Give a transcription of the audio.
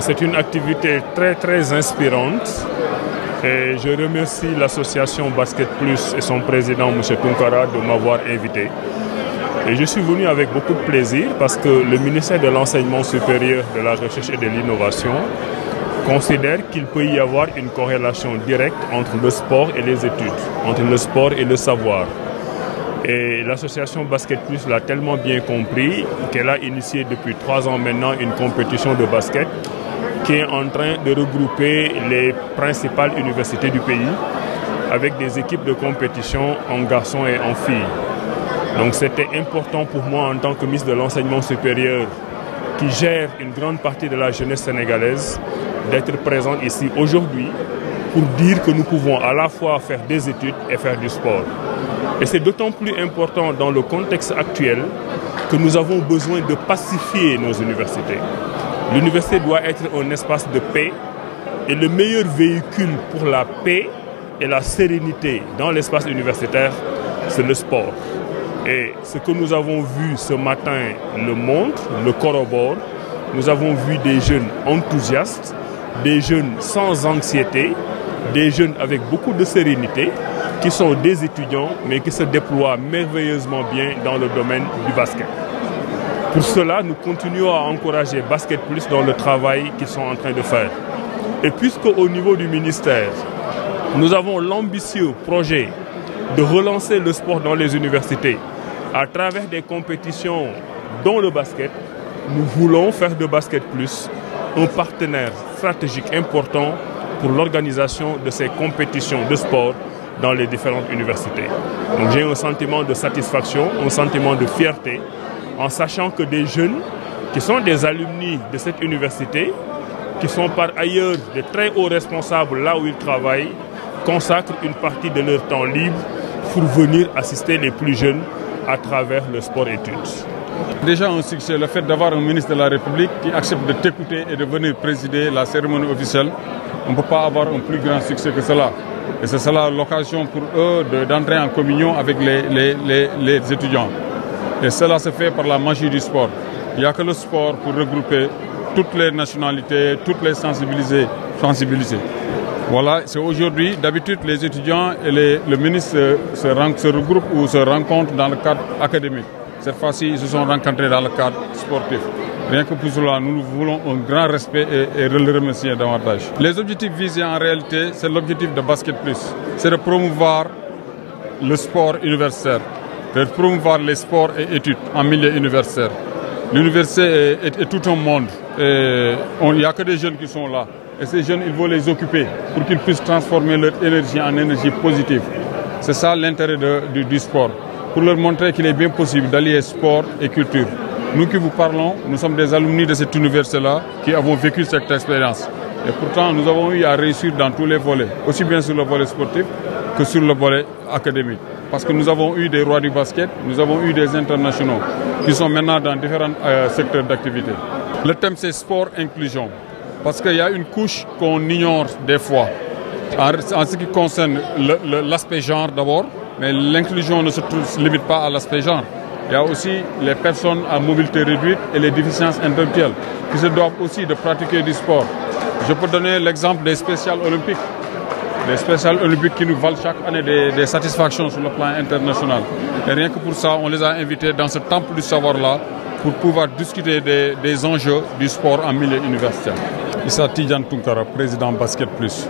C'est une activité très inspirante et je remercie l'association Basket Plus et son président M. Tunkara de m'avoir invité. Et je suis venu avec beaucoup de plaisir parce que le ministère de l'Enseignement supérieur, de la Recherche et de l'Innovation considère qu'il peut y avoir une corrélation directe entre le sport et les études, entre le sport et le savoir. Et l'association Basket Plus l'a tellement bien compris qu'elle a initié depuis 3 ans maintenant une compétition de basket qui est en train de regrouper les principales universités du pays avec des équipes de compétition en garçons et en filles. Donc c'était important pour moi en tant que ministre de l'Enseignement supérieur qui gère une grande partie de la jeunesse sénégalaise d'être présent ici aujourd'hui pour dire que nous pouvons à la fois faire des études et faire du sport. Et c'est d'autant plus important dans le contexte actuel que nous avons besoin de pacifier nos universités. L'université doit être un espace de paix et le meilleur véhicule pour la paix et la sérénité dans l'espace universitaire, c'est le sport. Et ce que nous avons vu ce matin le montre, le corrobore. Nous avons vu des jeunes enthousiastes, des jeunes sans anxiété, des jeunes avec beaucoup de sérénité, qui sont des étudiants, mais qui se déploient merveilleusement bien dans le domaine du basket. Pour cela, nous continuons à encourager Basket Plus dans le travail qu'ils sont en train de faire. Et puisque au niveau du ministère, nous avons l'ambitieux projet de relancer le sport dans les universités à travers des compétitions dont le basket, nous voulons faire de Basket Plus un partenaire stratégique important pour l'organisation de ces compétitions de sport dans les différentes universités. Donc j'ai un sentiment de satisfaction, un sentiment de fierté en sachant que des jeunes qui sont des alumni de cette université, qui sont par ailleurs de très hauts responsables là où ils travaillent, consacrent une partie de leur temps libre pour venir assister les plus jeunes à travers le sport-études. Déjà un succès, le fait d'avoir un ministre de la République qui accepte de t'écouter et de venir présider la cérémonie officielle, on ne peut pas avoir un plus grand succès que cela. Et c'est cela l'occasion pour eux d'entrer en communion avec les étudiants. Et cela se fait par la magie du sport. Il n'y a que le sport pour regrouper toutes les nationalités, toutes les sensibilités. Voilà, c'est aujourd'hui, d'habitude, les étudiants et le ministre se regroupent ou se rencontrent dans le cadre académique. Cette fois-ci, ils se sont rencontrés dans le cadre sportif. Rien que pour cela, nous voulons un grand respect et le remercier davantage. Les objectifs visés en réalité, c'est l'objectif de Basket Plus. C'est de promouvoir le sport universitaire, de promouvoir les sports et études en milieu universitaire. L'université est tout un monde. Il n'y a que des jeunes qui sont là. Et ces jeunes, il faut les occuper pour qu'ils puissent transformer leur énergie en énergie positive. C'est ça l'intérêt du sport. Pour leur montrer qu'il est bien possible d'allier sport et culture. Nous qui vous parlons, nous sommes des alumni de cette université-là qui avons vécu cette expérience. Et pourtant, nous avons eu à réussir dans tous les volets, aussi bien sur le volet sportif que sur le volet académique. Parce que nous avons eu des rois du basket, nous avons eu des internationaux qui sont maintenant dans différents secteurs d'activité. Le thème, c'est sport-inclusion. Parce qu'il y a une couche qu'on ignore des fois. En ce qui concerne l'aspect genre d'abord, mais l'inclusion ne se limite pas à l'aspect genre. Il y a aussi les personnes à mobilité réduite et les déficiences intellectuelles qui se doivent aussi de pratiquer du sport. Je peux donner l'exemple des spéciales olympiques. Les spéciales olympiques qui nous valent chaque année des satisfactions sur le plan international. Et rien que pour ça, on les a invités dans ce temple du savoir-là pour pouvoir discuter des enjeux du sport en milieu universitaire. Issa Tidjane Tunkara, président Basket Plus.